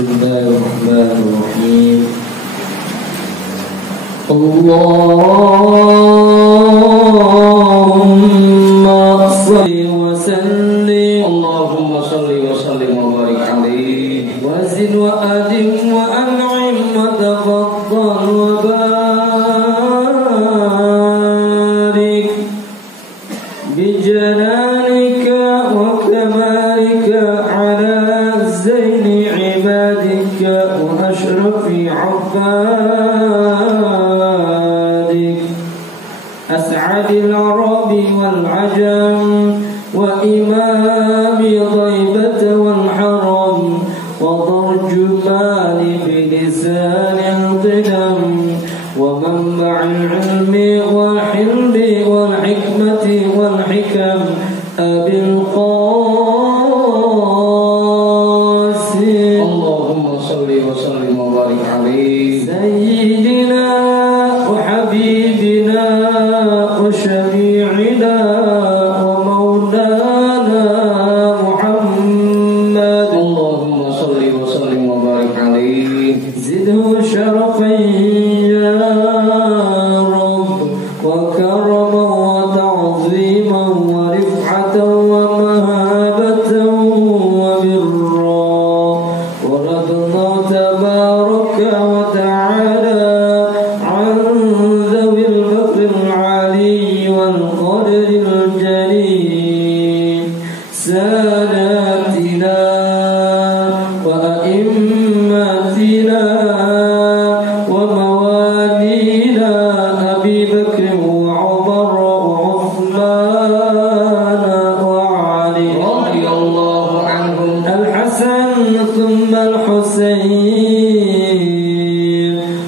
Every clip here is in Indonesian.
Bismillahirrahmanirrahim. Allahumma salli wa sallim. Allahumma salli wa sallim wa barik alaihi. Wa zid wa adim wa an'im wa tafaddal wa barik bi jalanika wa kamalika ala zaini ibadika wa ashrafi abbadik as'adil arabi wal ajam wa imami dhaibata wal haram wa tarjumani bilisanil qidam wa manba'il ilmi wal hilmi wal hikmati wal hikam abil qasim. Allahumma salli wa sallim wa barik alaihi. Sayyidina wa habibina wa syafi'ina wa maulana Muhammad. Allahumma salli wa sallim wa barik alaihi. Zidhu sharafan ya Rabb wa karaman wa ta'ziman wa rif'atan wa mahabatan wa birra wa radna tabaraka wa ta'ala an dhawil bakr al-ali wal qadr al-jalil sadatina wa a'immatina wa mawalina Abi Bakr wa Umar wa Uthman wa Ali Radhiyallahu anhum. الحسن ثم الحسين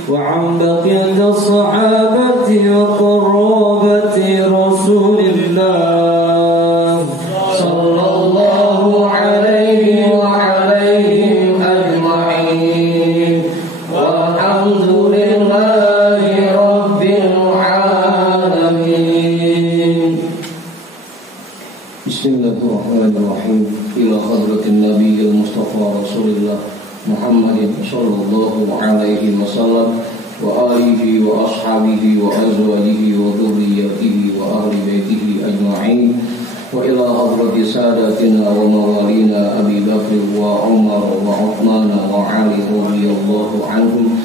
وعن بقية الصحابة وقرابة رسول الله Sallallahu alaihi wa alaihim ajma'in. Walhamdulillahi rabbil alamin. Bismillahirrahmanirrahim. Ila hadratin nabiyil mustafa rasulillah Muhammadin sallallahu alaihi wasallam wa alihi wa ashabihi wa azwajihi wa dhurriyyatihi wa ahli baitihi ajma'in. Wa ila hadrati sadatina wa mawalina Abi Bakr wa Umar wa Uthman wa Ali radhiyallahu anhum.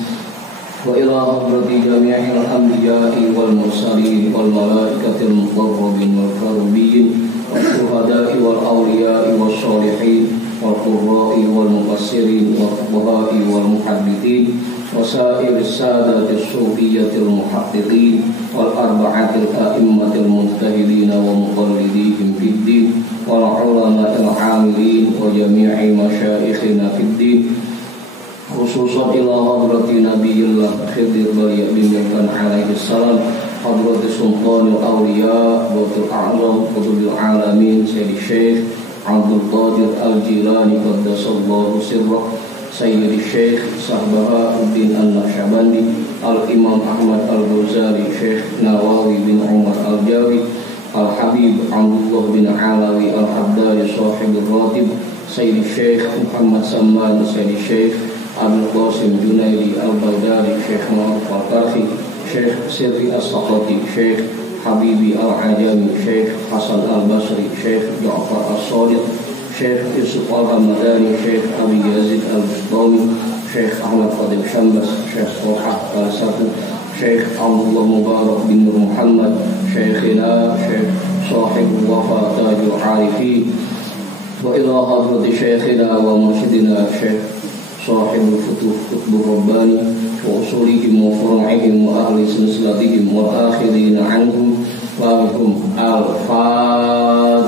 Wa ila hadrati jami'il anbiya'i wal mursalin wal malaikatil muqarrabin wal karubin wal syuhada'i wal awliya'i wal sholihin wal qurra'i wal mufassirin wal fuqaha'i wal muhaddithin wa sa'iris sadatis sufiyatil muhaqqiqin wal arba'atil a'immatil mujtahidin wa muqallidihim fid din wal ulama'il 'amilin wa jami'i masyayikhina fid din. Khususan ila hadrati nabiyillah Khidir Baliya bin Yakan alaihi salam, hadrati sultanil awliya Bautul a'zam Qutbil alamin Sayyidi Syekh Abdul Qadir Al-Jilani qaddasallahu sirrah, Sayyidi Syekh Sahbahauddin An-Naqsyabandi, Al-Imam Ahmad Al-Ghazali, Syekh Nawawi bin Umar Al-Jawi, Al-Habib Abdullah bin Alawi Al-Haddari Sahibul Ratib, Sayyidi Syekh Muhammad Samman, Sayyidi Syekh Abdul Qasim Junaidi Al-Baghdadi, Syekh Muhammad Al-Karfi, Syekh Sirri As-Saqati, Syekh Habibi Al-Ajami, Syekh Hasan Al-Basri, Syekh Ja'far As-Sadiq, Syekh Yusuf Al-Hamadani, Syekh Abi Yazid Al-Bustami, Syekh Ahmad Fadil Syambas, Syekh Torhah Al-Safu, Syekh Abdullah Mubarak bin Nur Muhammad, Syekhina Syekh Sahibul Wafa Tajul Arifin. Wa ila hadrati Syekhina wa mursyidina Syekh Sahibul Futuh Qutbur Rabbani wa usulihim wa furu'ihim wa ahli silsilatihim wa akhirina anhum wa minhum. Al-Fatihah.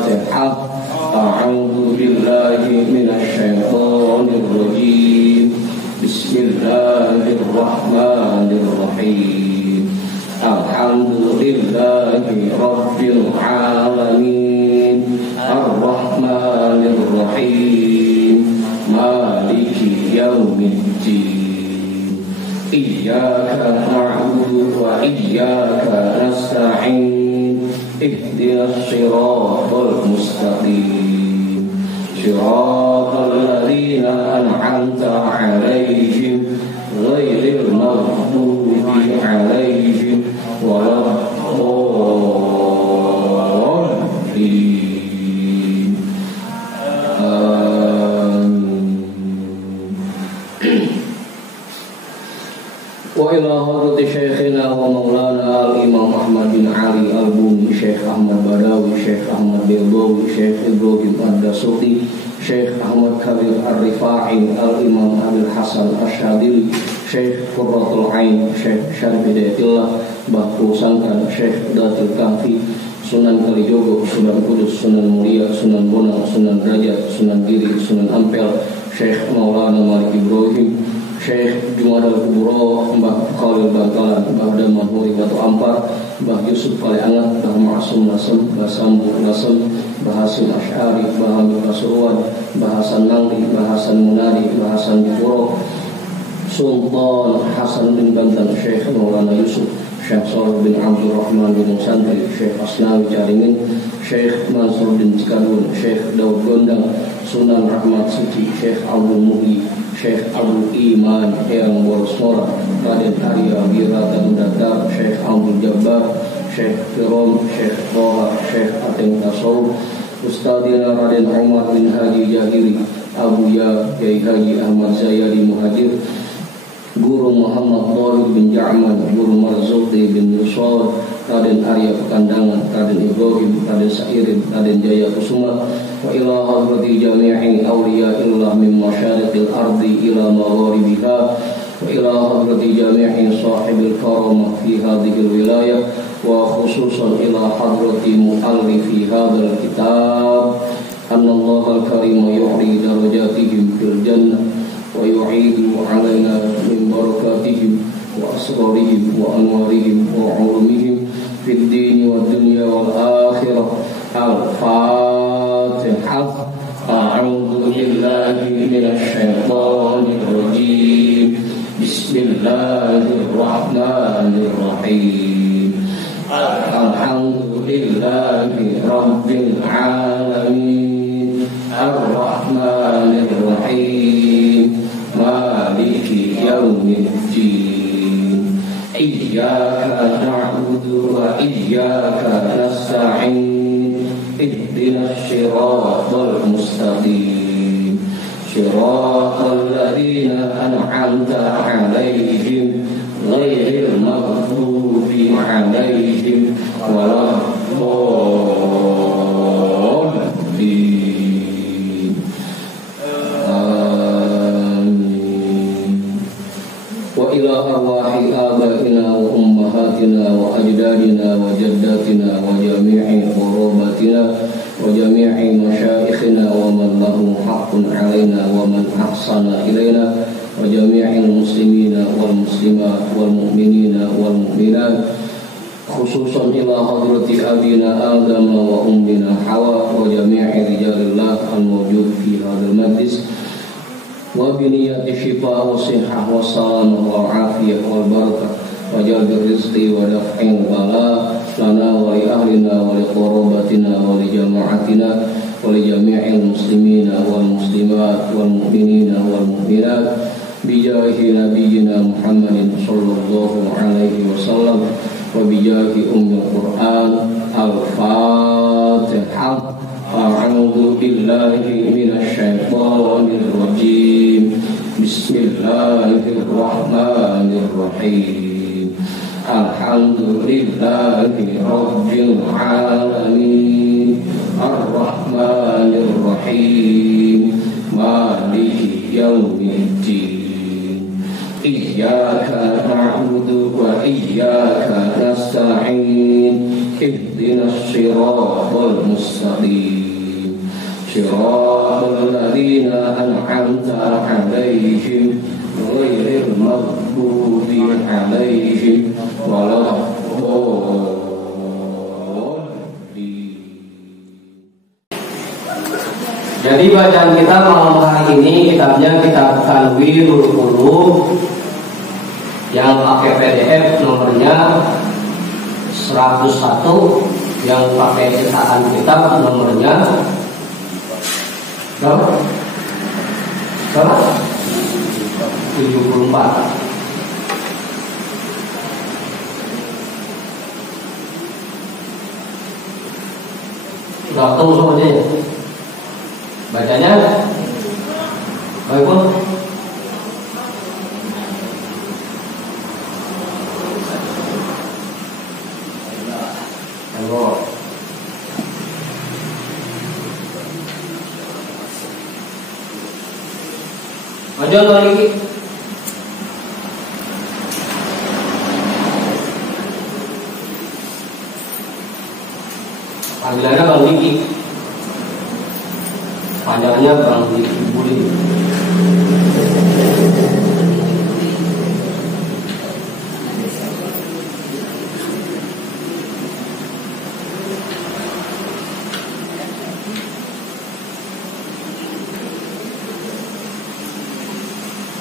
A'udzu billahi minasy syaithanir rajim. Bismillahirrahmanirrahim. Alhamdulillahi rabbil alamin. Ar-Rahmanir Rahim. Maliki yaumiddin. Iyyaka na'budu wa iyyaka nasta'in. Ihdinas siratal mustaqim. Siratal ladzina an'amta 'alaihim وإلى حضرة شيخنا ومولانا الإمام أحمد بن علي البوني شيخ أحمد بداوي شيخ أحمد بيضاوي شيخ إبراهيم الدسوقي شيخ أحمد كبير الرفاعي الإمام أبي الحسن الشاذلي شيخ قرة العين شيخ شرف هداية Bahku Sangkan Syekh Datil Kahfi Sunan Kalijogo Sunan Kudus Sunan Muria Sunan Bonang Sunan Derajat Sunan Giri Sunan Ampel Syekh Maulana Malik Ibrahim Syekh Jumadal Kuburo Mbah Khalil Bangkalan Mbah Daman Huri Batu Ampar Mbah Yusuf Kaliangat Mbah Ma'asum Nasem Mbah Sambu Nasem Mbah Hasim Asy'ari Mbah Hamid Pasuruan Mbah Hasan Nangri Mbah Hasan Munadi Mbah Hasan Jipuro Sultan Hasan bin Banten Syekh Maulana Yusuf Syekh Salih bin Abdul Rahman bin Santri Syekh Asnawi Caringin Syekh Mansur bin Cikadun Syekh Daud Gondang Sunan Rahmat Siti Syekh Abdul Muhyi Syekh Abdul Iman Eyang Borosmora Raden Arya Wirata Mendatar Syekh Abdul Jabbar Syekh Firon Syekh Toha Syekh Ateng Tasawuf Ustadzina Raden Umar bin Haji Jahiri Abu Ya Kiai Haji Ahmad Zayadi Muhajir Guru Muhammad Tariq bin Ja'man Guru Marzuqi bin Nusawad Raden Arya Pekandangan Raden Ibrahim Raden Sa'irin Raden Jaya Kusuma wa ila hadrati jami'i awliya illah min masyariqil ardi ila magharibiha wa ila hadrati jami'i sahibil karamah fi hadhil wilayah wa khususan ila hadrati mu'allifi hadzal kitab anna Allah al-karim yu'li darajatihim fil jannah wa yu'idu 'alaina min barakatihim wa asrarihim wa anwarihim wa 'ulumihim fid din wad dunya wal akhirah. Al-Fatihah. A'udzu billahi minasy syaithanir rajim. Bismillahirrahmanirrahim. Alhamdulillahi rabbil alamin. Ar-Rahmanir Rahim. Maliki yaumiddin. Iyyaka na'budu wa iyyaka nasta'in. Ihdinas siratal mustaqim. Siratal ladzina an'amta 'alaihim ghairil maghdubi 'alaihim waladdallin. Wa ila arwahi abaina wa ummahatina wa ajdadina wa jaddatina wa jami'i qurabatina wa jami'i masyaikhina wa man lahu haqqun 'alaina wa man ahsana ilaina wa jami'il muslimina wal muslimat wal mu'minina wal mu'minat khususan ila hadrati abina Adam wa ummina Hawa wa jami'i rijalillah al-mawjud fi hadzal majlis wa biniyati shifa wa sihah wa salamah wa afiyah wal barakah wa jalbil rizqi wa daf'il bala lana wa li ahlina wa li qurabatina wa li jama'atina wa li jami'il muslimina wal muslimat wal mu'minina wal mu'minat bijahi nabiyyina Muhammadin sallallahu alaihi wasallam wa bijahi ummil Qur'an. Al-Fatihah. A'udzu billahi minasy syaithanir rajim. Bismillahirrahmanirrahim. Alhamdulillahi rabbil alamin. Ar-Rahmanir Rahim. Maliki yaumiddin. Iyyaka na'budu wa iyyaka nasta'in. Ihdinas siratal mustaqim. Siratal ladzina an'amta 'alaihim ghairil maghdubi 'alaihim waladdallin. Jadi bacaan kita malam hari ini kitabnya kitab Tanwirul Qulub yang pakai PDF nomornya 101, yang pakai cetakan kitab nomornya berapa? 74. Sudah ketemu semuanya? Bacanya baik pun. Aja lagi. Panggilannya Bang Diki. Panjangnya Bang Diki Budi.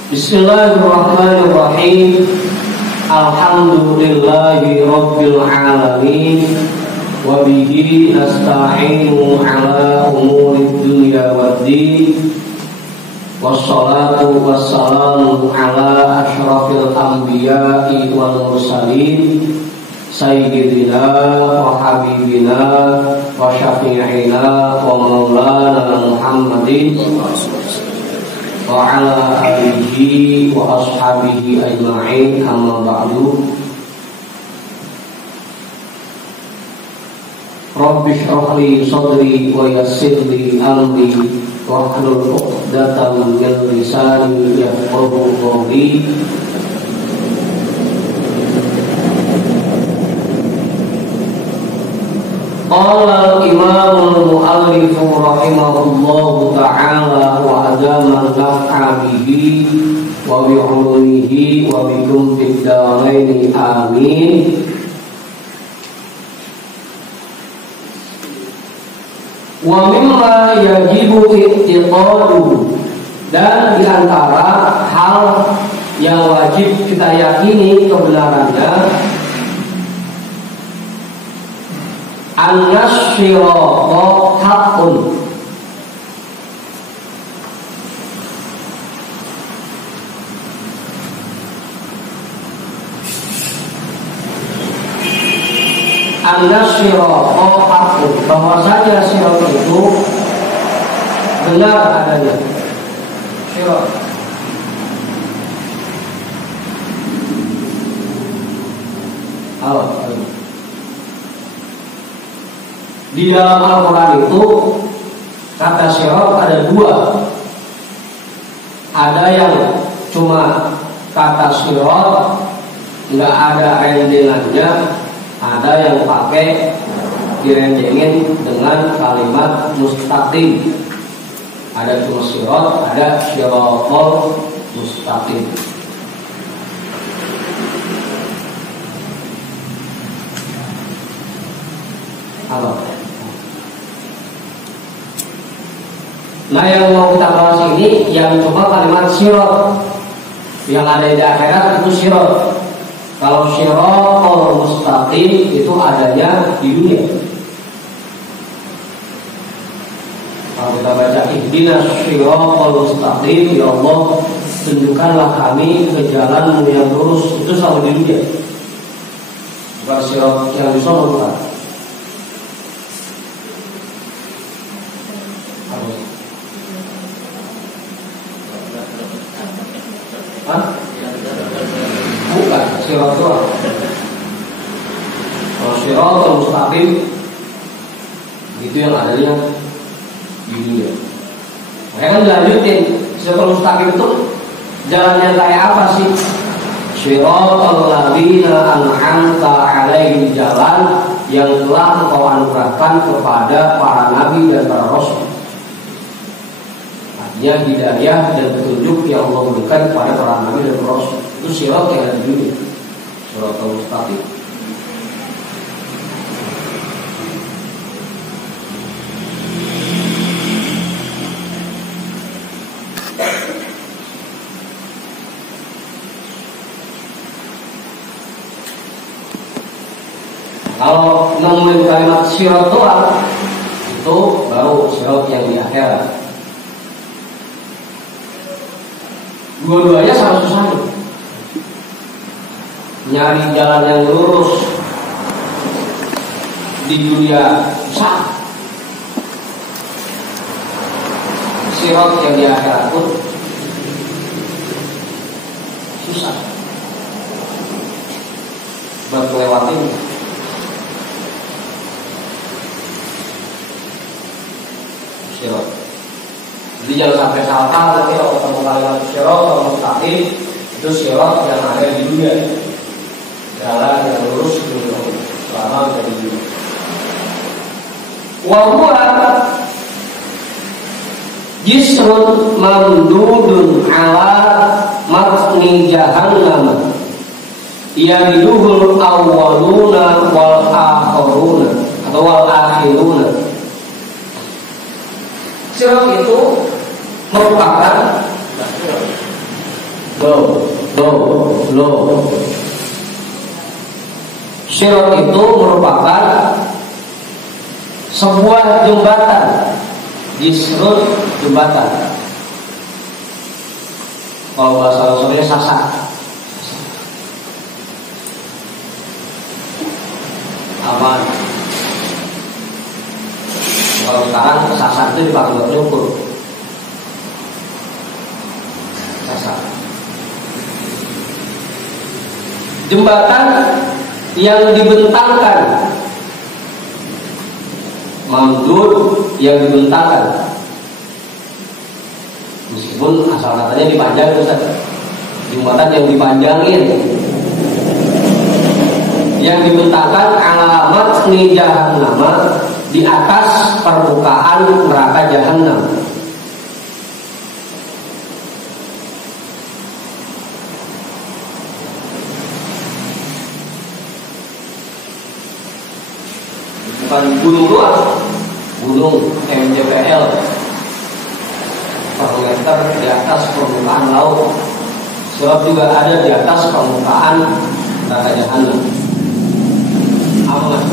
Bismillahirrahmanirrahim. Alhamdulillahi rabbil alamin. Wa bihi nasta'inu ala umurid dunya waddin. Wassalatu wassalamu ala asyrafil anbiya'i wal mursalin sayyidina wa habibina wa syafi'ina wa maulana Muhammadin wa ala alihi wa ashabihi ajma'in, amma ba'du. Rabbi shrah li sadri wa yassir li amri wahlul 'uqdatam min lisani yafqahu qawli. Qala al-imam al-mu'allif rahimahullahu ta'ala wa adama naf'a bihi wa bi'ulumihi wa bikum fid dharain amin. Wa mimma yajibu i'tiqadu, dan diantara hal yang wajib kita yakini kebenarannya, an-nasyirata haqqun, an-nasyirata haqqun, bahwasanya sirat itu benar adanya. Sirat di dalam Al-Quran itu kata sirat ada dua. Ada yang cuma kata sirat, nggak ada rendengannya. Ada yang pakai direndengin dengan kalimat mustaqim. Ada cuma sirat, ada siratal mustaqim. Apa? Nah, yang mau kita bahas ini yang cuma kalimat sirat, yang ada di akhirat itu sirat. Kalau siratal mustaqim itu adanya di dunia. Kalau kita baca ihdinas siratal mustaqim, ya Allah tunjukkanlah kami ke jalan yang lurus, itu selalu di dunia. Bukan sirat yang di sono, bukan. Bukan sirat doang. Kalau siratal mustaqim itu yang adanya di dunia. Mereka kan dilanjutin, siratal mustaqim itu jalannya kayak apa sih? Siratal ladzina an'amta 'alaihim, jalan yang telah Engkau anugerahkan kepada para nabi dan para rasul. Artinya hidayah dan petunjuk yang Allah berikan kepada para nabi dan para rasul. Itu sirat yang ada di dunia. Siratal mustaqim. Kalau nemuin kalimat sirat doang, itu baru sirat yang di akhirat. Dua-duanya sama susahnya. Nyari jalan yang lurus di dunia susah. Sirat yang di akhirat pun susah buat melewati. Sirat. Jadi jangan sampai salah nanti kalau ketemu kalimat syirat mustaqim itu syirat yang ada di dunia, jalan yang lurus selama dari dunia. Wa jisrun mamdudun ala matni jahannam yariduhul awwaluna wal akhiruna atau wal akhiruna. Sirat itu merupakan Sirat itu merupakan sebuah jembatan. Jisrun jembatan. Kalau bahasa Arabnya sasar. Aman. Kalau sekarang sasar itu dipakai buat nyukur. Sasar. Jembatan yang dibentangkan, mamdud yang dibentangkan. Meskipun asal katanya dipanjang, Ustaz. Jembatan yang dipanjangin, yang dibentangkan alamat ni jahannam, di atas permukaan neraka jahannam. Bukan gunung luas, gunung MJPL per meter di atas permukaan laut. Sirat juga ada di atas permukaan neraka jahannam. Aman.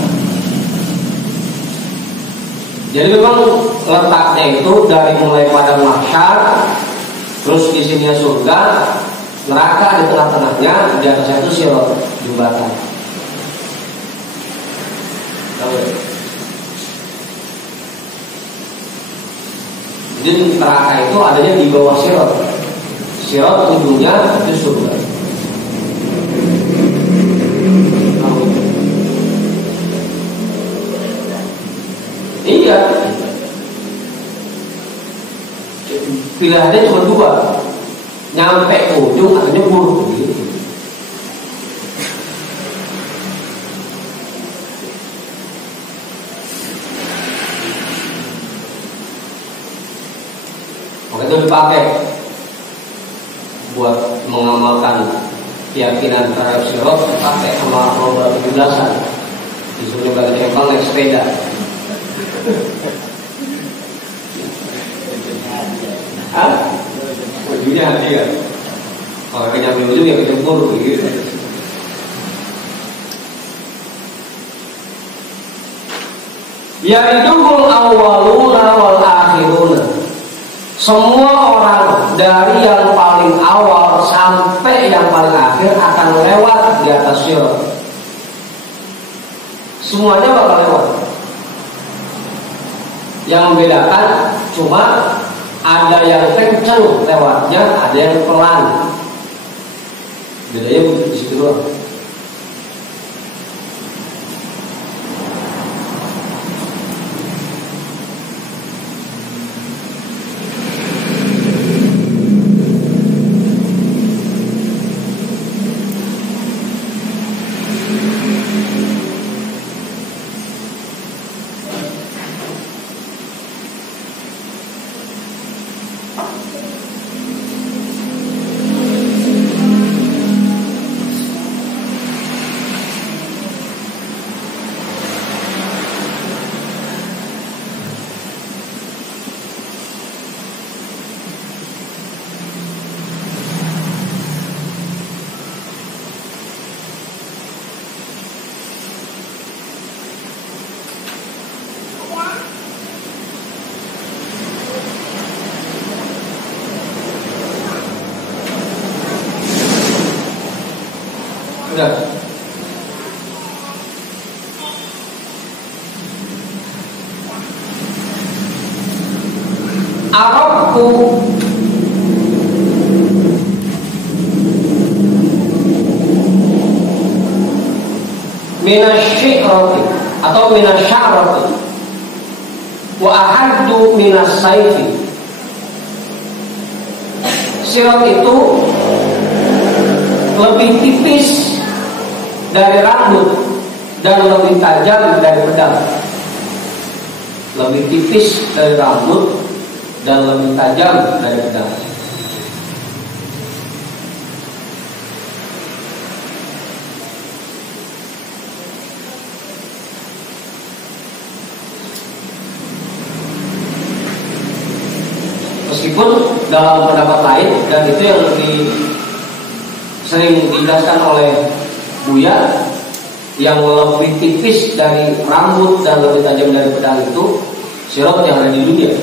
Jadi memang letaknya itu dari mulai pada mahsyar, terus di sini surga, neraka di tengah-tengahnya, di atasnya itu sirat, jembatan. Jadi neraka itu adanya di bawah sirat. Sirat ujungnya itu surga. Iya. Pilihannya cuma dua. Nyampe ujung atau nyebur. Maka itu dipakai buat mengamalkan keyakinan terhadap sirat, dipakai sama lomba 17-an. Disuruh balik empang naik sepeda. Ujungnya hati kan. Kalau nyampe ujung ya kecebur begitu. Yaiduhul awwaluna wal akhiruna. Semua orang dari yang paling awal sampai yang paling akhir akan lewat di atas sirat. Semuanya bakal lewat. Yang membedakan cuma ada yang kencang lewatnya, ada yang pelan. Bedanya di situ doang. Sudah. Arabku minasyirati atau minasyarati wa ahaddu minasyaifi. sirat itu lebih tipis dari rambut dan lebih tajam dari pedang. Lebih tipis dari rambut dan lebih tajam dari pedang. Meskipun dalam pendapat lain, dan itu yang sering dijelaskan oleh Buya, yang lebih tipis dari rambut dan lebih tajam dari pedang itu sirat yang ada di dunia.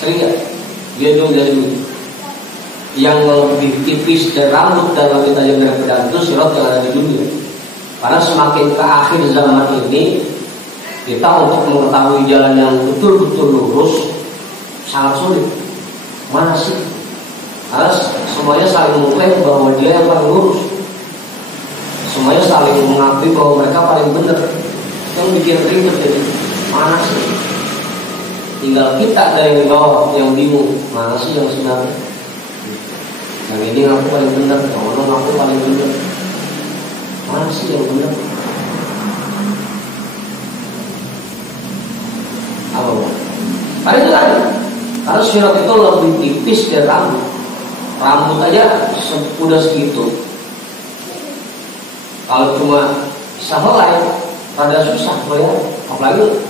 Sering ya? Dia dulu dari dunia. Yang lebih tipis dari rambut dan lebih tajam dari pedang itu sirat yang ada di dunia. Karena semakin ke akhir zaman ini, kita untuk mengetahui jalan yang betul-betul lurus sangat sulit. Mana sih? Karena semuanya saling mengklaim bahwa dia yang paling lurus. Semuanya saling mengakui bahwa mereka paling benar. Yang bikin ribet jadi mana sih? Tinggal kita dari yang bawah yang bingung, mana sih yang sebenarnya? Yang ini ngaku paling benar, yang mana ngaku paling benar. Mana sih yang benar? Apa? Karena itu tadi. Karena sirat itu lebih tipis dari rambut. Rambut aja udah segitu. Kalau cuma sehelai, rada susah ya. Apalagi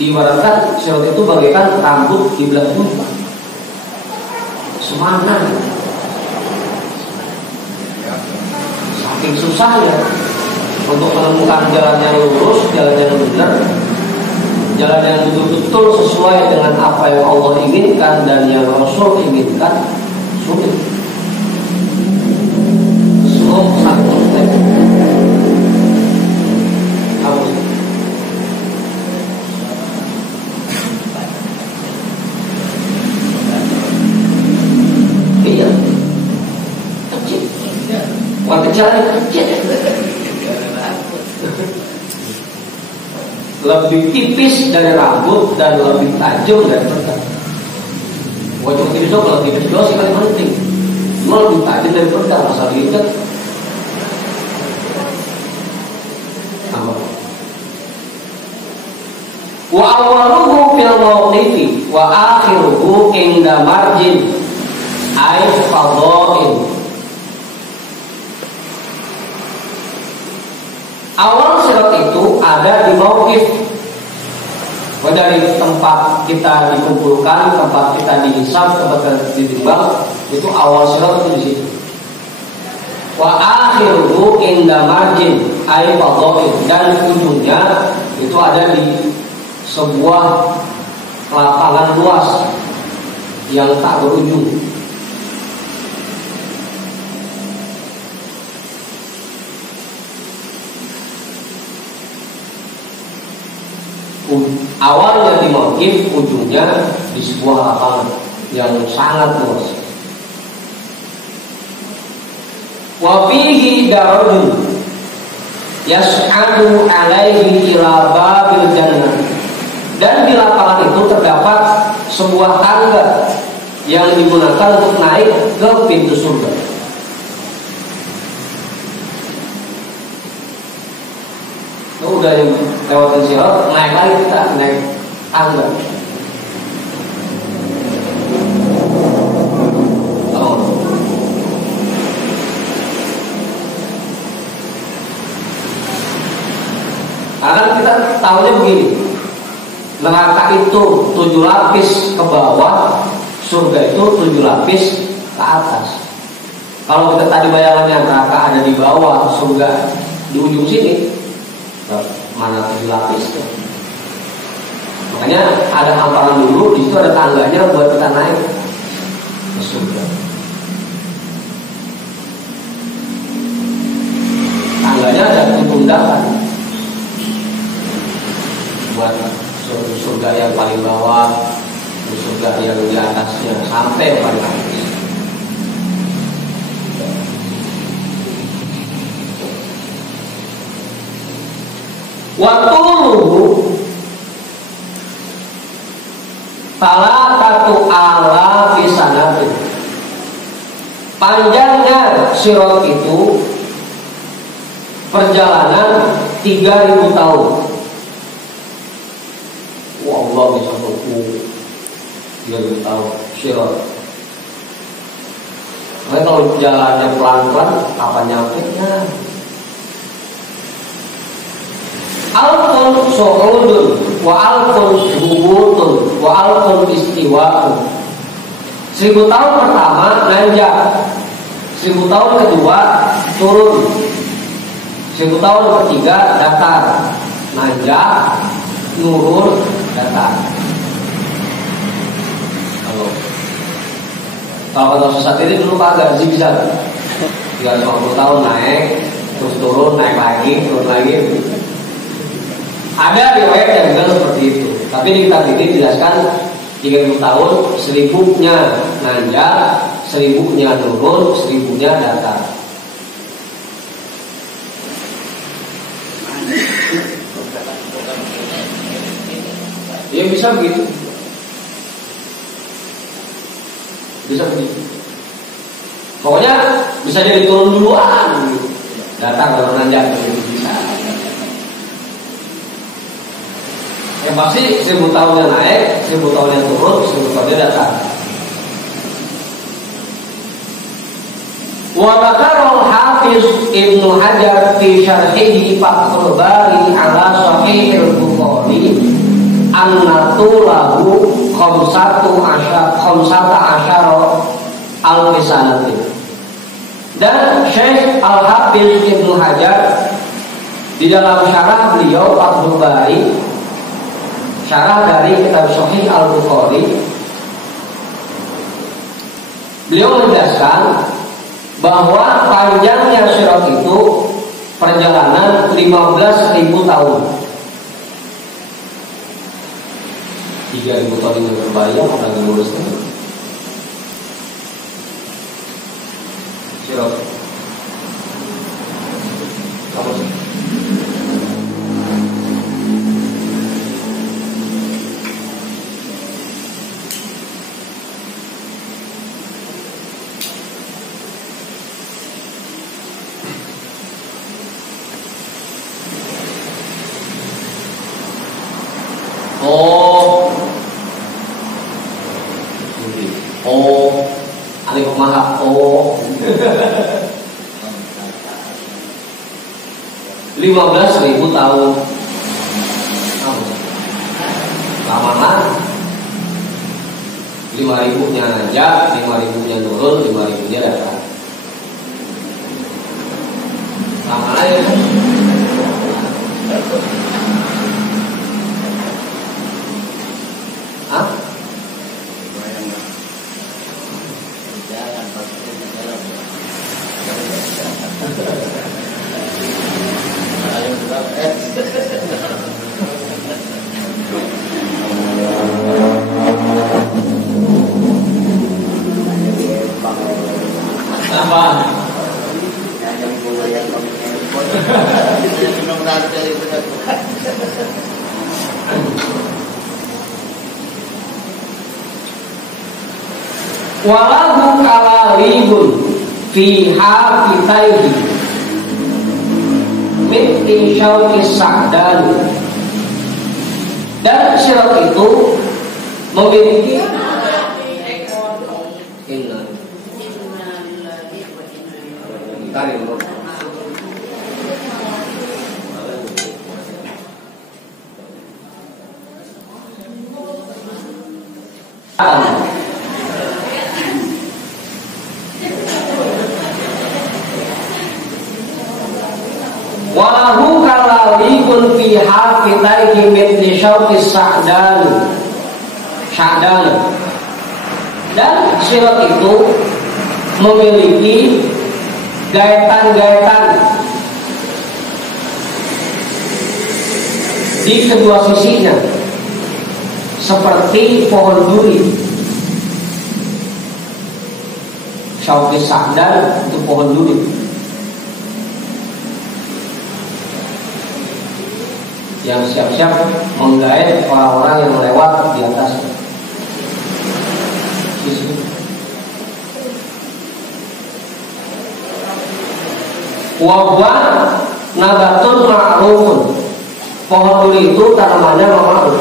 diibaratkan sirat itu bagaikan rambut di belah jumpa. Semana. Saking susahnya untuk menemukan jalan yang lurus, jalan yang benar, jalan yang betul-betul sesuai dengan apa yang Allah inginkan dan yang Rasul inginkan, sulit. Sangat sulit. Apa? Iya. Kecil. Waktu jalan kecil. Lebih tipis dari rambut dan lebih tajam dari pedang. Wajah tipis dong, kalau tipis dong sih paling penting. Cuma lebih tajam dari pedang, asal diikat. Apa? Wa awaluhu fil mawqifi wa akhiruhu inda marjin ay fadha'il. Awal sirat itu ada di mauqif, dari tempat kita dikumpulkan, tempat kita dihisab, tempat kita ditimbang, itu awal sirat itu di situ. Wa akhiruhu inda marjin ay fadha'il, dan ujungnya itu ada di sebuah lapangan luas yang tak berujung. Awalnya di mauqif, ujungnya di sebuah lapangan yang sangat luas. Wa fihi darajun yas'adu alaihi ila babil jannah, dan di lapangan itu terdapat sebuah tangga yang digunakan untuk naik ke pintu surga. Udah lewatin sirat, naik lagi kita, naik tangga. Oh. Karena kita tahunya begini, neraka itu 7 lapis ke bawah, surga itu 7 lapis ke atas. Kalau kita tadi bayangannya neraka ada di bawah, surga di ujung sini, mana 7 lapis tuh. Makanya ada hamparan dulu, di situ ada tangganya buat kita naik ke surga. Tangganya ada tundakan buat surga yang paling bawah, surga yang di atasnya, sampai paling atas. Watuluhu salatatu alafi sanat, Panjangnya Sirat itu perjalanan 3.000 tahun. Wah, Allah bisa tempuh 3.000 tahun Sirat. Makanya kalau jalannya pelan-pelan, kapan nyampe-nya? Alfun su'udun wa alfun hubutun wa alfun istiwa'un. 1000 tahun pertama nanjak, 1000 tahun kedua turun, 1000 tahun ketiga datar, nanjak, nurun, datar. Kalau kata sesat ini dulu agak zigzag, 350 tahun naik, terus turun, naik lagi, turun lagi. Ada riwayat yang bilang seperti itu. Tapi di kitab ini dijelaskan 3.000 tahun, 1000-nya nanjak, 1000-nya turun, 1000-nya datar. Ya bisa begitu. Bisa begitu. Pokoknya bisa jadi turun duluan, datang baru nanjak, bisa. Yang pasti 1000 tahunnya naik, 1000 tahunnya turun, 1000 tahunnya datang. Wa dzakara al-Hafiz Ibnu Hajar fi syarhihi Fathul Bari ala Sahih al-Bukhari anna tulahu 15 al-fisanatin. Dan Syekh Al-Hafiz Ibnu Hajar di dalam syarah beliau Fathul Bari, syarah dari kitab Sahih Al-Bukhari, beliau menjelaskan bahwa panjangnya Sirat itu perjalanan 15.000 tahun. 3.000 tahun itu berbahaya, apalagi lurus kan? Sirat. Apa sih? Alif maha 15.000 tahun. Lama-lama 5.000-nya nanjak, 5.000-nya turun, 5.000-nya datang. Lama aja. Hah? Walahu kalalibun fi hafitaihi min syauqis sa'dan. Dan Sirat itu memiliki walahu kalalibun fi hafitaihi mithli syauqis sa'dan. Dan Sirat itu memiliki gaetan-gaetan di kedua sisinya seperti pohon duri. Syauqis sa'dan itu pohon duri. Yang siap-siap menggait orang-orang yang lewat di atas. Wabah nabatun ma'rufun. Pohon duri itu tanamannya ma'ruf.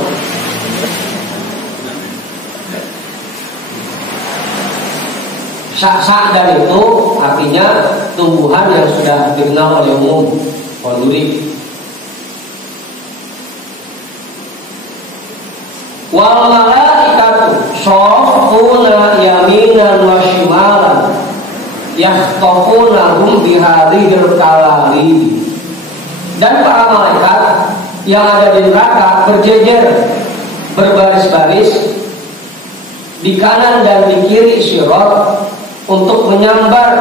Sa'dan itu artinya tumbuhan yang sudah dikenal oleh umum, pohon duri. Wal malaikatu shaffuna yaminan wa shimalan yakhtafunahum bihadhil kalali. Dan para malaikat yang ada di neraka berjejer, berbaris-baris di kanan dan di kiri Sirat untuk menyambar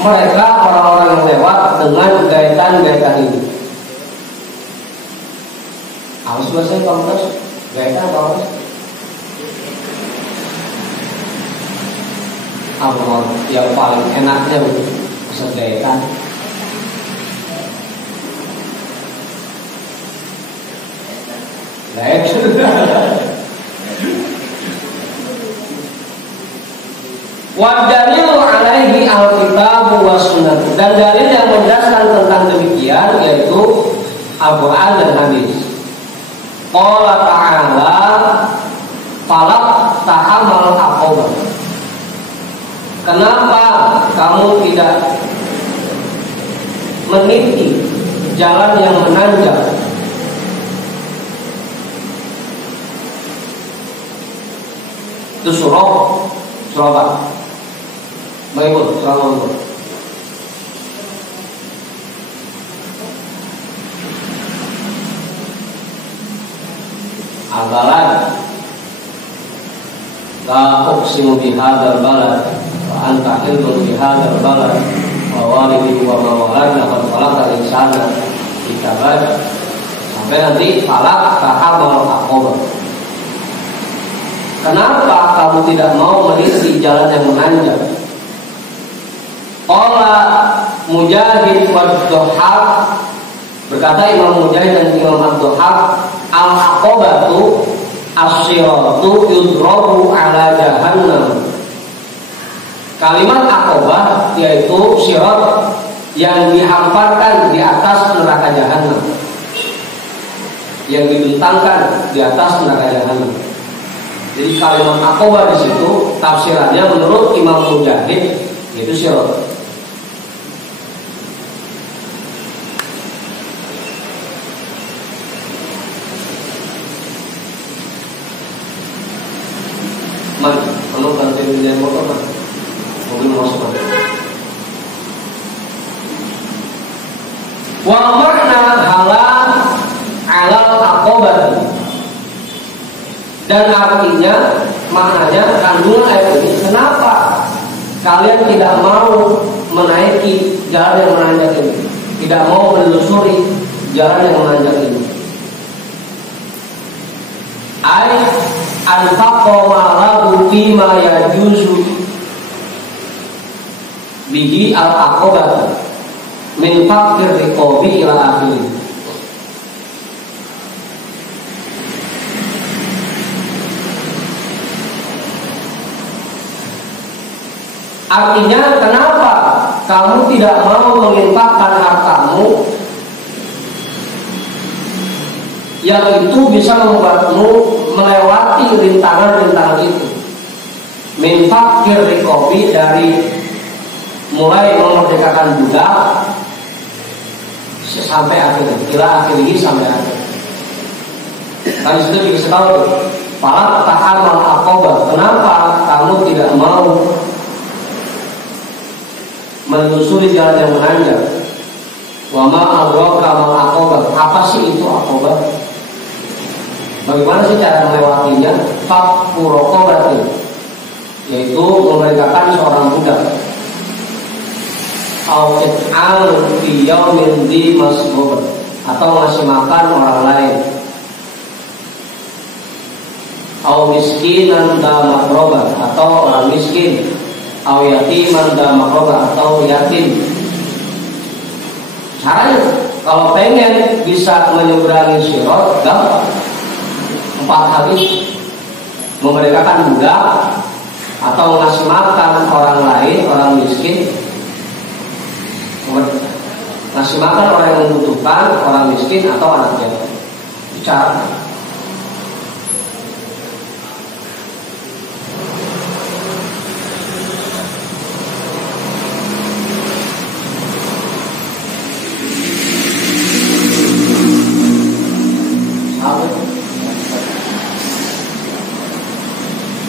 mereka orang-orang yang lewat dengan gaitan-gaitan ini. Harus bahasa Komunitas gaitan apa? Apa yang paling enaknya bahasa gaitan? Wadalilu alaihi alkitab wa sunnah. Dan dalil yang menjelaskan tentang demikian yaitu Al-Quran dan hadis. Qala ta'ala falak tahamal aqobah. Kenapa kamu tidak meniti jalan yang menanjak? Itu surah apa? Baiklah, surah. Al-balad. La uqsimu bihadzal balad wa anta hilmun bihadzal balad wa walidin wa ma waladna qad khalaqal insana fi kabad. Sampai nanti falak tahamal aqobah. Kenapa kamu tidak mau meniti jalan yang menanjak? Qala Mujahid wa Dhahhak, berkata Imam Mujahid dan Imam Ad-Dhahhak, al-aqobatu as-siratu yudrabu ala jahannam. Kalimat aqobah yaitu sirat yang dihamparkan di atas neraka jahannam, yang dibentangkan di atas neraka jahannam. Jadi kalimat aqobah di situ tafsirannya menurut Imam Mujahid yaitu sirat. Kalau bantuin dia motor kan, mobil masuk kan. Wa makna halal alal aqobah. Dan artinya, maknanya kandungan ayat ini, kenapa kalian tidak mau menaiki jalan yang menanjak ini, tidak mau menelusuri jalan yang menanjak ini? Ayat anfaqo ma'lahu fima yajuzu bihi al-aqobah min fakir riqobi ila akhir. Artinya kenapa kamu tidak mau menginfakkan hartamu yang itu bisa membuatmu melewati rintangan-rintangan itu. Min fakir riqobi, dari mulai memerdekakan budak sampai akhirnya, ila akhirnya sampai akhir. Kan itu dikasih tahu para tahamal aqobah. Kenapa kamu tidak mau menelusuri jalan yang menanjak? Wa ma adraka mal aqobah. Apa sih itu aqobah? Bagaimana sih cara melewatinya? Fakku raqabati, yaitu memerdekakan seorang budak. Au it'al fi yaumin dzi masghub, atau ngasih makan orang lain. Au miskinan da maqrabah, atau orang miskin. Au yatiman da maqrabah, atau yatim. Caranya kalau pengen bisa menyeberangi sirat, gampang. 4 hal itu: memerdekakan budak, atau ngasih makan orang lain, orang miskin, ngasih makan orang yang membutuhkan, orang miskin atau anak yatim. Bicara.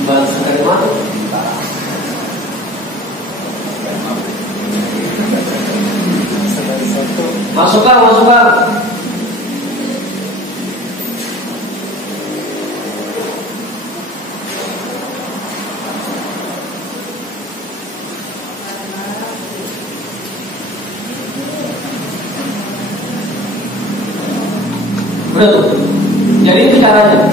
Dari mana? Masukkan. Udah tuh. Jadi itu caranya.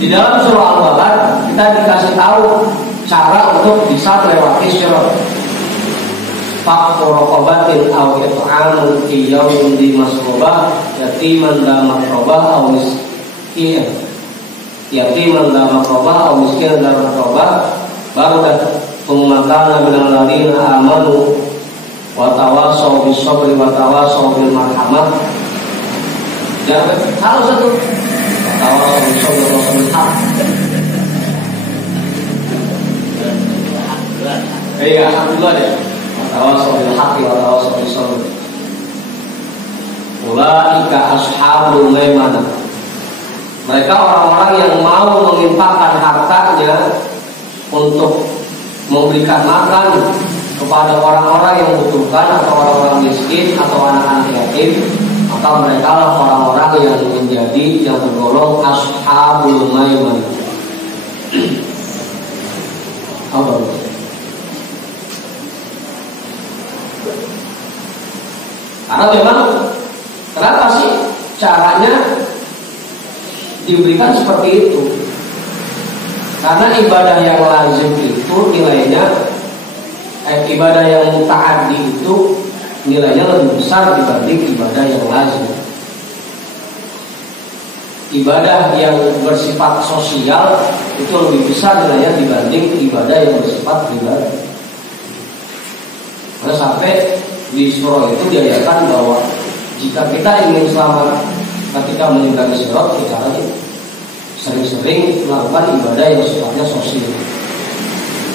Di dalam surah Al-Baqarah kita dikasih tahu cara untuk bisa melewati sirat. Fakku raqabatin aw it'amun fi yawmin dhi masrubah yatiman dha maqrabah aw miskin. Yatiman dha maqrabah aw miskin dha maqrabah. Baru dah pemakanan minal ladina amanu wa tawasaw bis sabri wa tawasaw bil marhamah. Jangan harus satu tawasaw bis sabri wa tawasaw bil haq. Iya, alhamdulillah deh. Tawasaw bil haqqi wa tawasaw bis sabr. Ulaika ashabul maimanah. Mereka orang-orang yang mau menginfakkan hartanya untuk memberikan makan kepada orang-orang yang membutuhkan atau orang-orang miskin atau anak-anak yatim, maka mereka lah orang-orang yang menjadi yang tergolong ashabul maimanah. Apa itu? Karena memang kenapa sih caranya diberikan seperti itu? Karena ibadah yang lazim itu nilainya ibadah yang muta'addi itu nilainya lebih besar dibanding ibadah yang lazim. Ibadah yang bersifat sosial itu lebih besar nilainya dibanding ibadah yang bersifat pribadi. Karena sampai di surah itu diajarkan bahwa jika kita ingin selamat ketika menyeberangi sirat, kita harus sering-sering melakukan ibadah yang sifatnya sosial,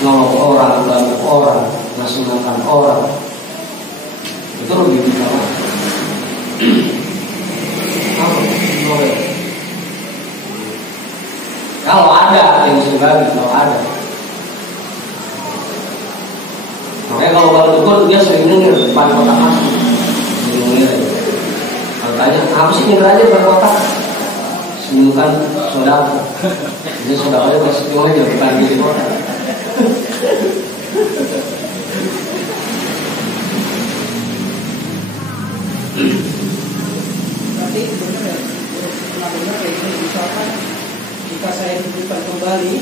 nolong orang, bantu orang, ngasih makan orang, itu lebih utama. Kalau ada yang bisa bagi, kalau ada. Makanya kalau bantu pun dia sering denger depan kotak masuk, kalau tanya apa sih denger aja depan kotak, senyumkan saudara. Ini saudaranya masih cuma aja bukan di kotak. Berarti benar ya, benar ya ini misalkan jika saya diberikan kembali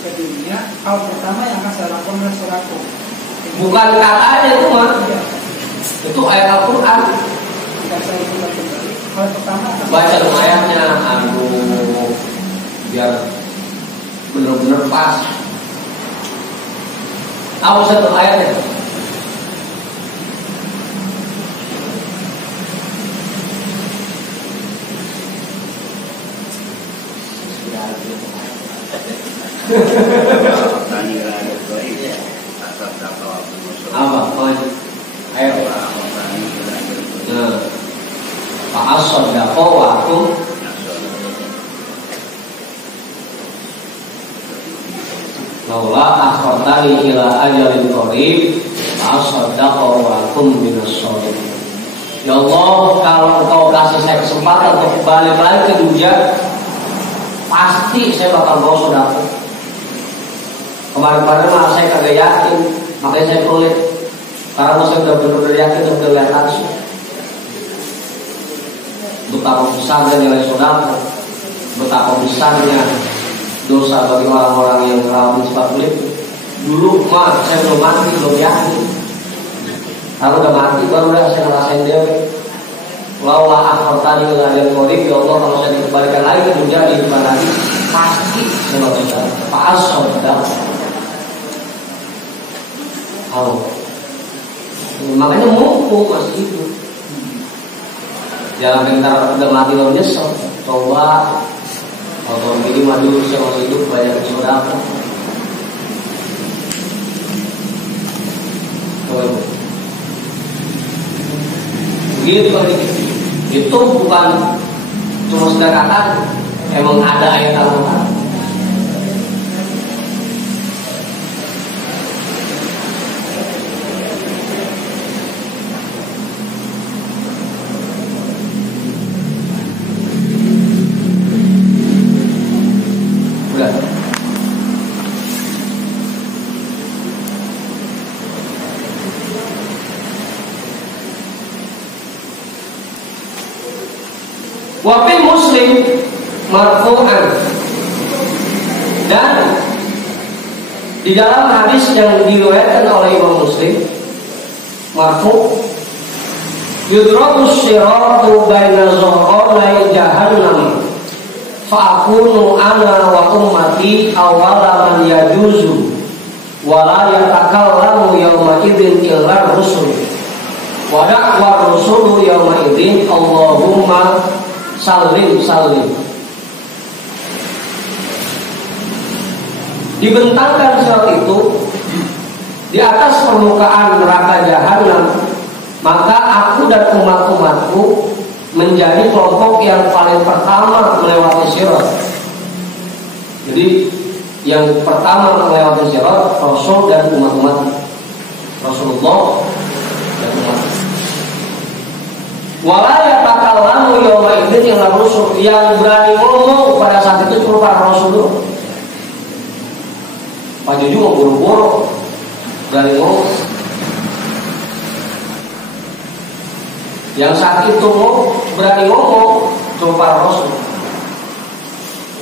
ke dunia, hal pertama yang akan saya lakukan adalah sedekah. Bukan katanya itu mah, itu ayat Al-Quran. Jika saya diberikan kembali, hal pertama Baca ayatnya, aduh, biar benar-benar pas. Apa satu ayatnya? Apa? Ayo. Nah, fa'asadaqo wa atum laula akhartani ila ajalin qarib fa'asadaqo wa atum minasolihin. Ya Allah, kalau Engkau kasih saya kesempatan untuk balik lagi ke dunia, pasti saya bakal bawa sedekah. Kemarin-kemarin malah saya kagak yakin, makanya saya pelit. Karena saya udah benar-benar yakin, udah lihat langsung betapa besarnya nilai sedekah, betapa besarnya dosa bagi orang-orang yang ngalamin seperti itu. Dulu mah saya belum mati, belum yakin. Kalau udah mati baru udah saya ngerasain dewe. Laula akhartani ila ajalin qarib, ya Allah, kalau saya dikembalikan lagi ke dunia di depan lagi, pasti saya bakal sedekah. Fa'asadaqo. Makanya mumpung masih hidup Jangan pintar udah mati lo nyesel. Coba kalau begini maju seumur hidup banyak saudara. Gitu itu bukan cuma sekedar kata, emang ada ayat Al-Quran. Wafil Muslim marfu'an, dan di dalam hadis yang diriwayatkan oleh Imam Muslim marfu', yudrabus siratu baina zuhranai jahannam fa'akunu ana wa ummati awwala man yajuzu wa la yatakallamu yawma idzin illa rusul wa da'wa rusulu yawma idzin Allahumma salim. Dibentangkan sirat itu di atas permukaan neraka jahanam, maka aku dan umat-umatku menjadi kelompok yang paling pertama melewati sirat. Jadi yang pertama melewati sirat Rasul dan umat-umat Rasulullah dan umat. Walaya takallamu yawma idzin illa rusul, yang berani ngomong pada saat itu cuma para rasul. Pak Jojo mau buru-buru berani ngomong. Yang saat itu berani ngomong cuma para rasul.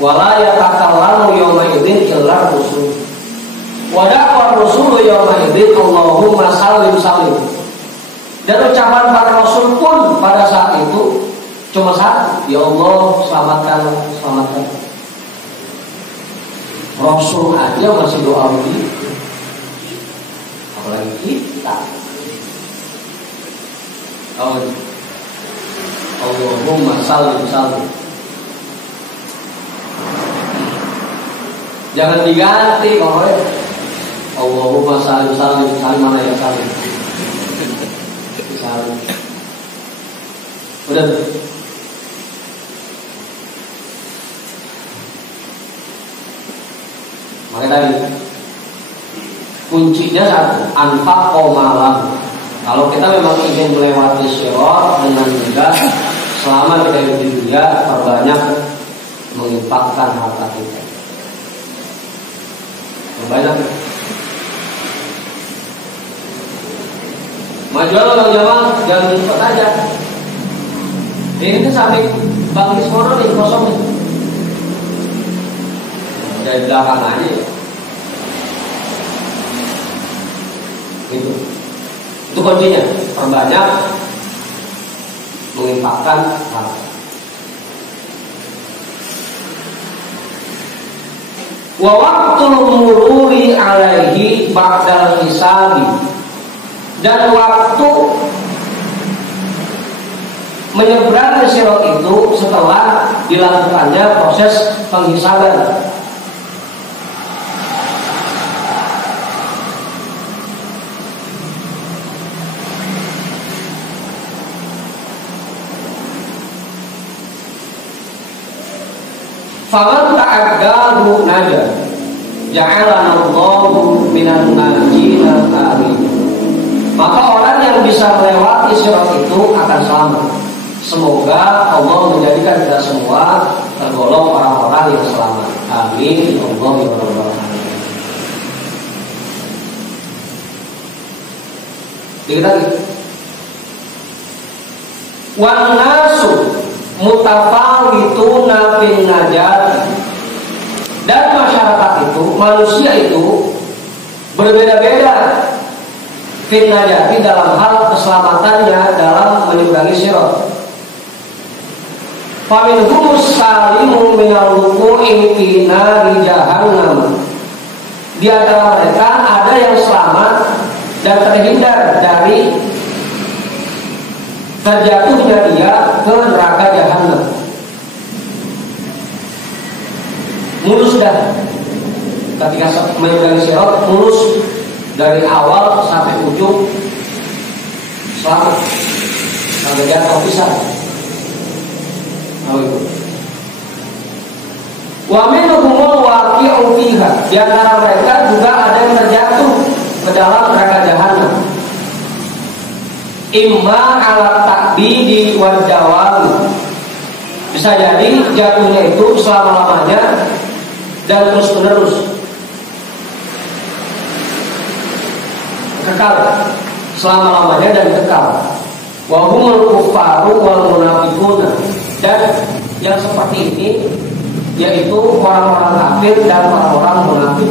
Walaya takallamu yawma idzin illa rusul. Wa da'wa rusulu yawma idzin Allahumma salim. Dan ucapan para rasul pun pada saat itu cuma satu, ya Allah selamatkan. Rasul aja masih doa begitu, apalagi kita. Allahumma salim. Jangan diganti pokoknya. Allahumma salim mana ya salim. Udah. Makanya tadi kuncinya satu, anfaq malam. Kalau kita memang ingin melewati sirat dengan mudah selama kita hidup di dunia, perbanyak menginfakkan harta kita. Perbanyak. Majulah jamaah, jangan ikut aja. Ini tuh sampai bangkit semua nih kosong nih. Dari belakang aja. Gitu. Itu kuncinya. Perbanyak menginfakkan harta. Wa waqtul mururi alaihi ba'dal hisabi, dan waktu menyeberangi sirat itu setelah dilakukannya proses penghisaban. Faman ta'addahu naja ja'alana Allahu minan najina amin. Maka orang yang bisa melewati sirat itu akan selamat. Semoga Allah menjadikan kita semua tergolong orang-orang yang selamat. Amin. Allah ya Rabbal alamin. Dikit lagi. Wan nasu mutafawituna bin najat, dan masyarakat itu, manusia itu berbeda-beda bin najati dalam hal keselamatannya dalam menyeberangi sirat. Faminhumus salimu minal wuqu'i fi nari jahannam. Di antara mereka ada yang selamat dan terhindar dari terjatuhnya dia ke neraka jahanam. Mulus dah ketika menyeberangi sirat, mulus dari awal sampai ujung, selamat sampai jatuh pisah. Wa minhumul waqi'u fiha, di antara mereka juga ada yang terjatuh ke dalam neraka jahanam. Imma ala takbidi wal dawam, bisa jadi jatuhnya itu selama-lamanya dan terus-menerus, kekal selama-lamanya dan kekal. Wa humul kuffaru wal munafiquna, dan yang seperti ini yaitu orang-orang kafir dan orang-orang munafik.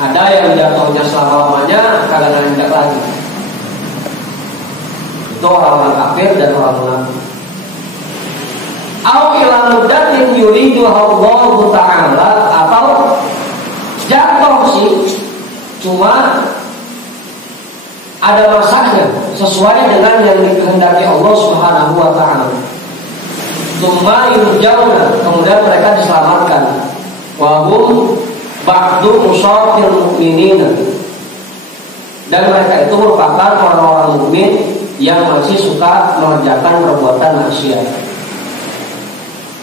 Ada yang jatuhnya selama-lamanya, kadang-kadang tidak lagi. Itu orang-orang kafir dan orang munafik. Au ila muddatin yuridu Allahu ta'ala, atau jatuh sih cuma ada masanya sesuai dengan yang dikehendaki Allah Subhanahu wa taala. Tsumma yurjauna, kemudian mereka diselamatkan. Wa hum ba'du musafir mu'minina, dan mereka itu merupakan orang-orang mukmin yang masih suka mengerjakan perbuatan maksiat.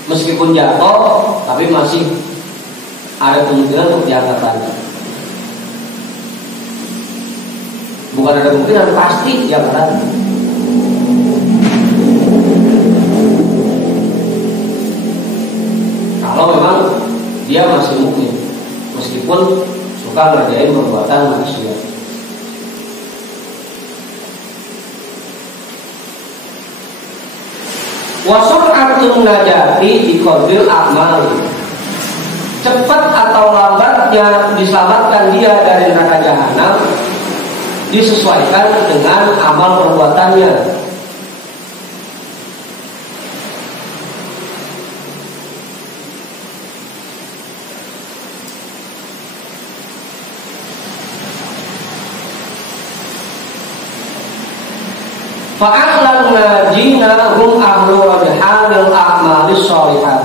Meskipun jatuh, tapi masih ada kemungkinan untuk diangkat lagi. Bukan ada kemungkinan, pasti diangkat lagi. Kalau memang dia masih mukmin, meskipun suka ngerjain perbuatan maksiat. Wasur'atun najati biqadril a'mal, cepat atau lambatnya diselamatkan dia dari neraka jahanam disesuaikan dengan amal perbuatannya. Fa'ahlan najina hum ahlu wajhalil a'malis sholihat,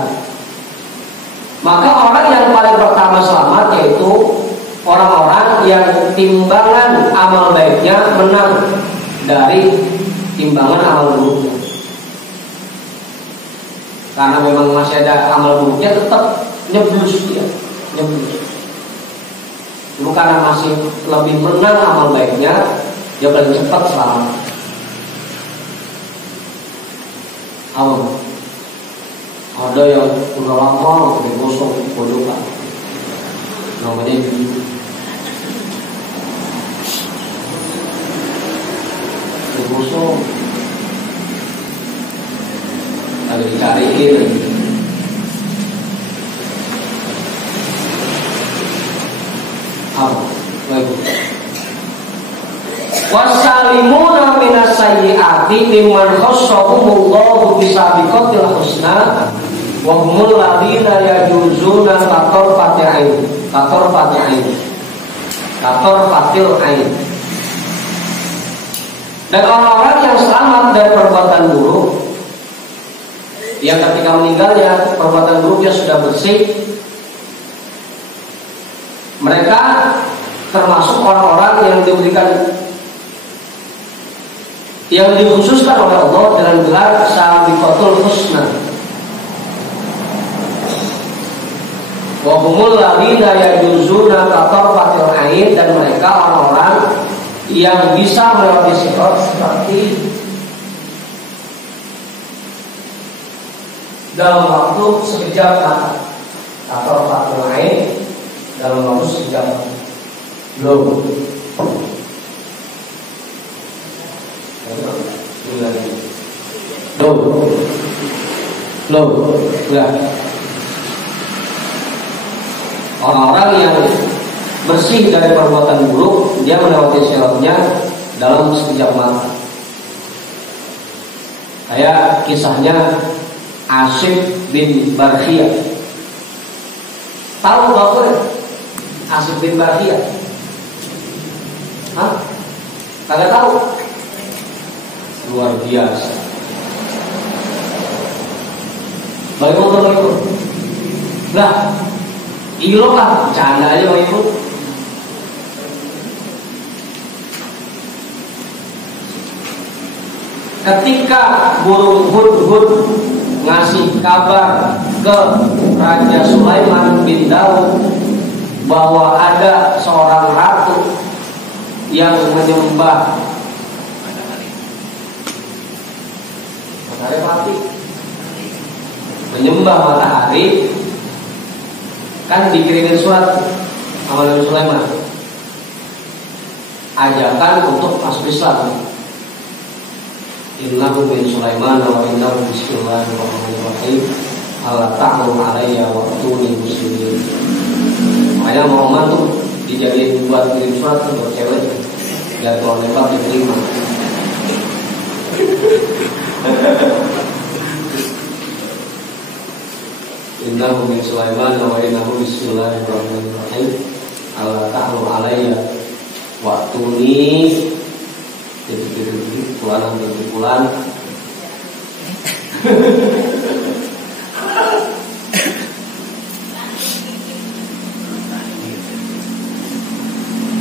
maka orang yang paling pertama selamat yaitu orang-orang yang timbangan amal baiknya menang dari timbangan amal buruknya. Karena memang masih ada amal buruknya, tetap nyeblus dia, nyeblus. Cuma karena masih lebih menang amal baiknya, dia paling cepat selamat. Ada yang udah lama digosok pojokan, namanya digosok, ada dicariin lagi. Baik. Wasalimuna minas sayyiati mimman khassahumullahu bisabiqatil husna wa humul ladina yajuzuna qator fati'ain, qator fati'ain, qator fatil ain. Dan orang-orang yang selamat dari perbuatan buruk, yang ketika meninggalnya perbuatan buruknya sudah bersih, mereka termasuk orang-orang yang diberikan, yang dikhususkan oleh Allah dengan gelar sabiqatul husna. Wa humul ladina yajuzuna qatarfatil ain, dan mereka orang-orang yang bisa melewati sirat seperti dalam waktu sekejap mata. Qatarfatil ain dalam waktu sekejap mata. Belum. Ya. Orang-orang yang bersih dari perbuatan buruk, dia melewati siratnya dalam sekejap mata. Kayak kisahnya Asif bin Barkhiyah. Tahu apa? Asif bin Barkhiyah. Hah? Kagak tahu? Luar biasa. Bagaimana itu? Lah, ilo lah, bercanda aja Bang Ibu. Ketika burung hudhud ngasih kabar ke Raja Sulaiman bin Daud bahwa ada seorang ratu yang menyembah matahari mati, menyembah matahari, kan dikirimin surat sama Nabi Sulaiman, ajakan untuk masuk Islam. Innahu min Sulaiman wa innahu bismillahirrahmanirrahim. Ala ta'lu alayya wa tuni muslimin. Makanya Muhammad tuh dijadiin buat kirim surat buat cewek, biar kalau nembak diterima. Innahu min Sulaiman wa innahu bismillahirrahmanirrahim. Ala ta'lu alayya wa tuni jadi pulang.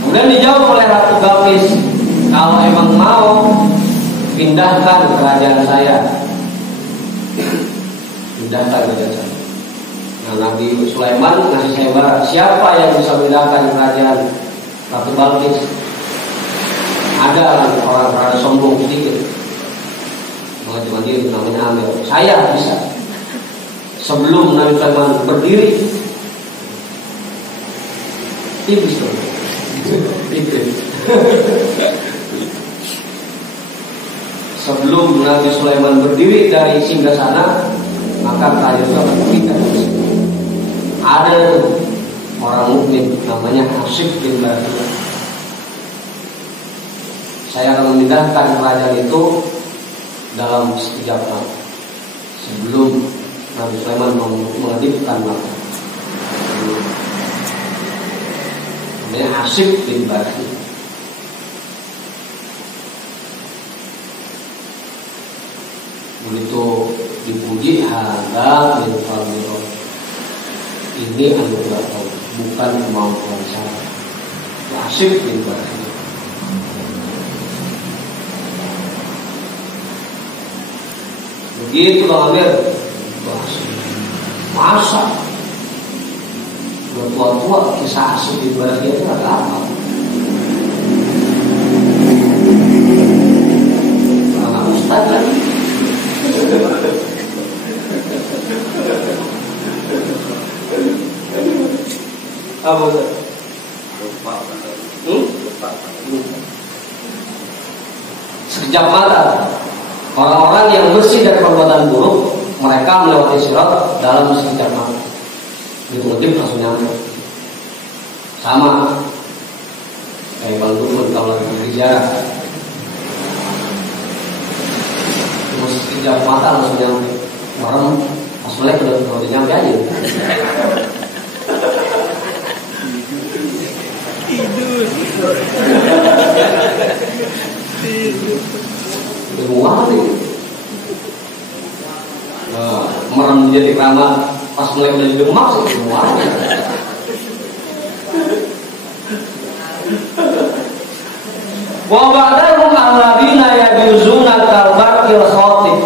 Kemudian dijawab oleh Ratu Balqis, kalau emang mau pindahkan kerajaan saya, pindahkan kerajaan saya. Nah, Nabi Sulaiman ngasih sayembara, siapa yang bisa pindahkan kerajaan Ratu Balqis? Ada orang rada sombong sedikit, cuma dia namanya Amir. Saya bisa. Sebelum Nabi Sulaiman berdiri, tipis tuh. Sebelum Nabi Sulaiman berdiri dari singgasana, maka kerajaan itu kita. Ada orang mukmin namanya Hasib bin Barqiyah. Saya akan memindahkan kerajaan itu dalam sekejap mata, sebelum Nabi Sulaiman mengedipkan mata. Namanya Hasib bin Barqiyah. Begitu dipuji, hadza min fadlillah. Ini anugerah Allah, bukan kemampuan saya. Hasib bin Barqiyah. Begitu Bang Amir, masa bertua-tua kisah Hasib bin Barqiyah itu ada apa? Anak Ustaz kan? Apa Ustaz? Sekejap mata. Orang-orang yang bersih dari perbuatan buruk, mereka melewati sirat dalam sekejap mata. Itu ngedip langsung nyampe. Sama kayak Bang Dukun kalau lagi berbicara, cuma sekejap mata langsung nyampe. Orang pas melek udah nyampe aja. Semua nih, merem jadi keramat, pas mulai udah jadi emak sih semua. Wa ba'dahum alladina yajuzuna kalbarqil khatib.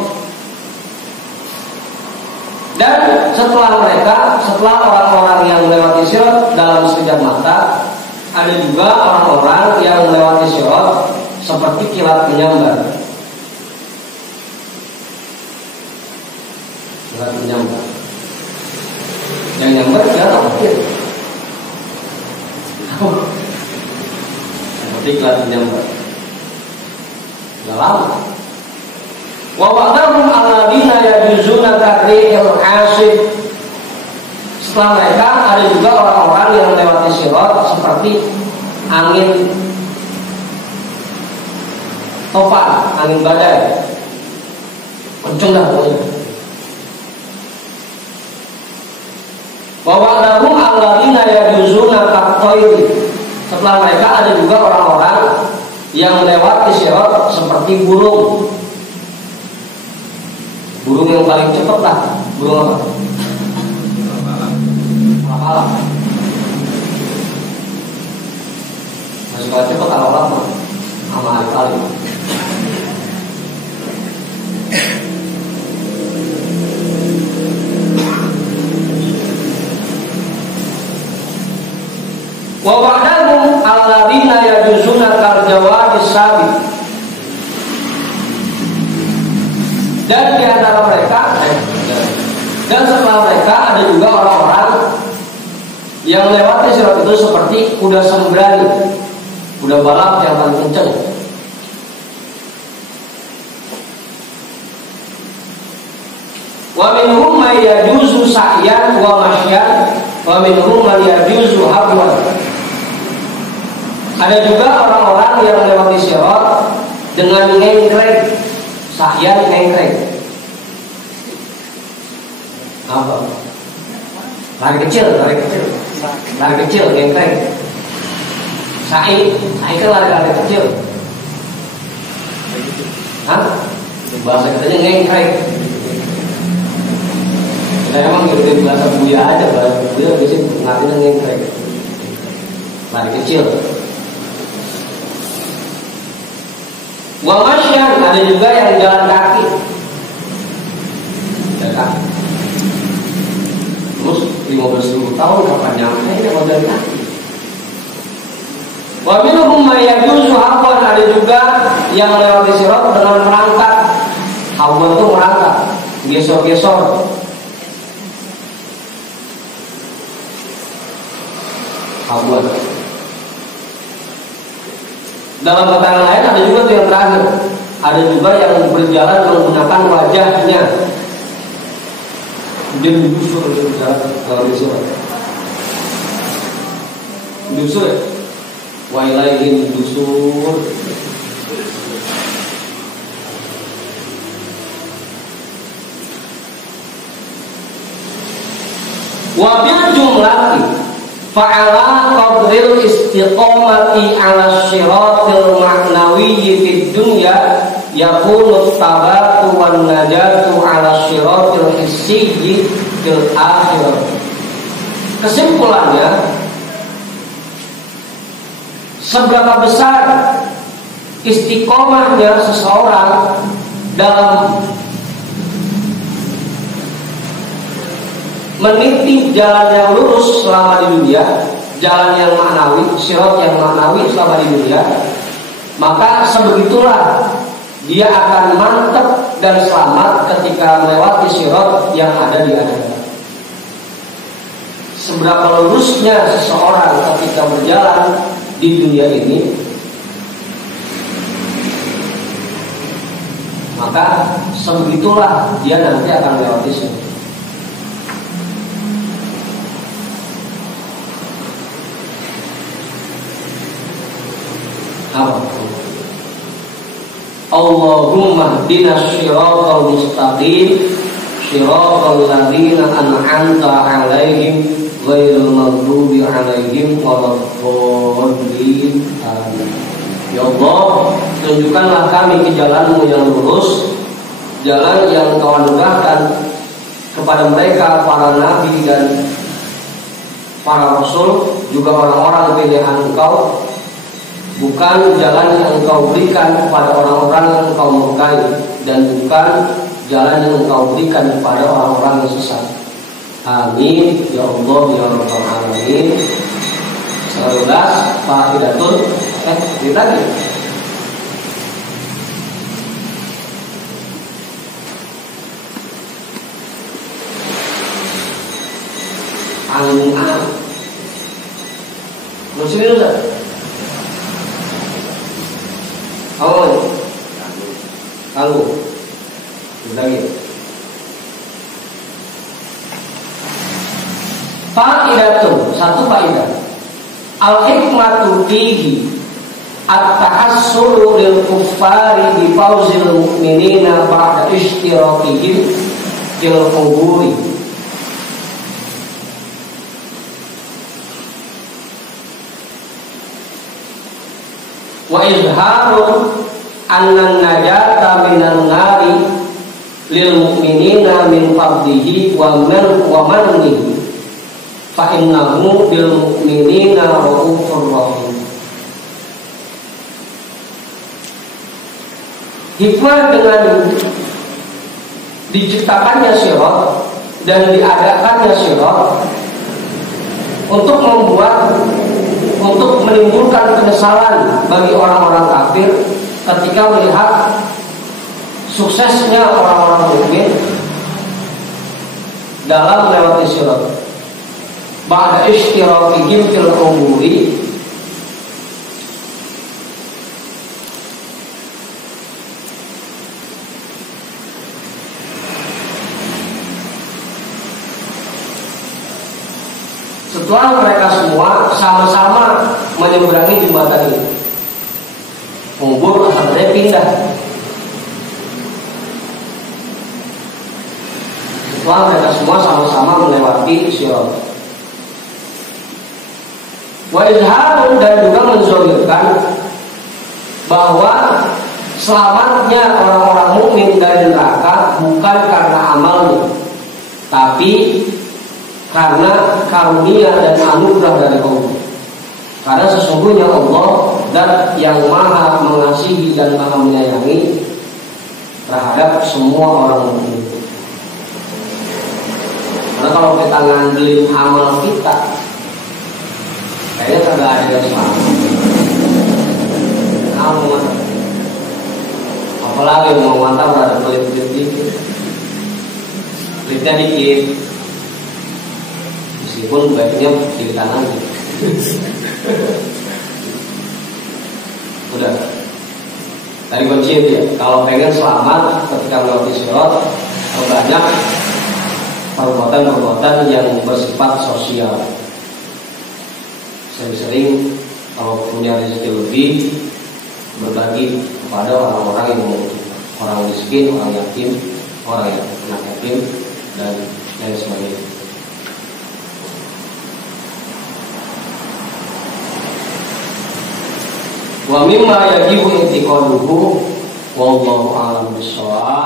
Dan setelah mereka, setelah orang-orang yang melewati sirat dalam sekejap mata, ada juga orang-orang yang melewati sirat seperti kilat menyambar. Kilat menyambar. Yang nyambar kilat apa? Seperti kilat menyambar. Gak lama. Wa ba'dahum alladina yajuzuna karihil hasib. Setelah mereka ada juga orang-orang yang melewati sirat seperti angin topan, angin badai, kenceng dah pokoknya. Wa ba'dahum alladina yajuzuna kaqairi. Setelah Setelah mereka ada juga orang-orang yang melewati sirat seperti burung. Burung yang paling cepat lah. Burung apa? Malam. Masih paling cepat kalau lama sama hari kali. Wa ba'dahum alladzina yajuzuna tarjawab sabit. Dan di antara mereka dan setelah mereka ada juga orang-orang yang melewati sirat itu seperti kuda sembrani, kuda balap yang paling kencang. Wa minhum may yajuzu sa'yan wa masyan wa minhum may yajuzu habwan. Ada juga orang-orang yang melewati sirat dengan ngengkreng, sa'yan ngengkreng. Apa? Lari kecil ngengkreng. Sa'i kan lari kecil. Hah? Bahasa katanya ngengkreng. Kita emang ngikutin bahasa Buya aja, bahasa Buya biasanya ngartinya ngengkreng. Lari kecil. Wa masyan, ada juga yang jalan kaki. Jalan kaki. Terus 15.000 tahun kapan nyampe ini kalau jalan kaki. Wa minhum may yajuzu habwan, ada juga yang melewati sirat dengan merangkak. Habwan itu merangkak, gesor-gesor. Habwan. Dalam keterangan lain ada juga yang terakhir, ada juga yang berjalan menggunakan wajahnya. Dia dusur berjalan kalau dusur. Dusur, wa ilaihim dusur. Wa bil jumlati fa'ala qadril istiqamati ala syiratil ma'nawiyyi fid dunya yakunu tabatu wan najatu ala syiratil hissiyyi fil akhirah. Kesimpulannya, seberapa besar istiqomahnya seseorang dalam meniti jalan yang lurus selama di dunia, jalan yang maknawi, sirat yang maknawi selama di dunia, maka sebegitulah dia akan mantap dan selamat ketika melewati sirat yang ada di akhirat. Seberapa lurusnya seseorang ketika berjalan di dunia ini, maka sebegitulah dia nanti akan melewati sirat. Allahumma hdina syiratal mustaqim syiratal ladzina an'amta 'alaihim ghairil maghdubi 'alaihim waladdallin. Amin. Ya Allah, tunjukkanlah kami ke jalan-Mu yang lurus, jalan yang Kau anugerahkan kepada mereka para nabi dan para rasul, juga orang-orang pilihan Engkau, bukan jalan yang Engkau berikan kepada orang-orang yang Engkau murkai, dan bukan jalan yang Engkau berikan kepada orang-orang yang sesat. Amin ya Allah ya Rabbal Alamin. 11 Fa'idatun. Lagi. Angin. Muslim Ustaz. Oh, lalu lagi. Fa'idatun, satu fa'idah. Al-hikmatu fihi at-tahassulu lil kuffari bi fawzil mu'minina ba'da ishtirakihim fil quburi. wa izharu annan najata minan nari lil mu'minina min fadlihi wa mannihi fa innahu bil mu'minina raufur rahim. Hikmah dengan diciptakannya sirat dan diadakannya sirat untuk menimbulkan penyesalan bagi orang-orang kafir ketika melihat suksesnya orang-orang mukmin dalam melewati sirat. Ba'da ishtirakihim fil umuri, setelah mereka semua sama-sama menyeberangi jembatan ini, umur akhirnya pindah. Setelah mereka semua sama-sama melewati sirat, wa izharun, dan juga menzahirkan bahwa selamatnya orang-orang mukmin dari neraka bukan karena amalnya, tapi karena karunia dan anugerah dari Allah. Karena sesungguhnya Allah dan yang maha mengasihi dan maha menyayangi terhadap semua orang mukmin. Karena kalau kita ngandelin amal kita, kayaknya kagak ada yang selamat. Amal, apalagi mau mantap ada pelit-pelit dikit, pelitnya dikit. Meskipun baiknya kiri kanan. Udah. Tadi kunci ya. Kalau pengen selamat ketika melewati sirat, banyak perbuatan-perbuatan yang bersifat sosial. Sering-sering kalau punya rezeki lebih, berbagi kepada orang-orang yang membutuhkan, orang miskin, orang yatim, orang yang anak yatim, dan lain sebagainya. Wa mimma yajibu i'tiqaduhu wallahu a'lam bishawab.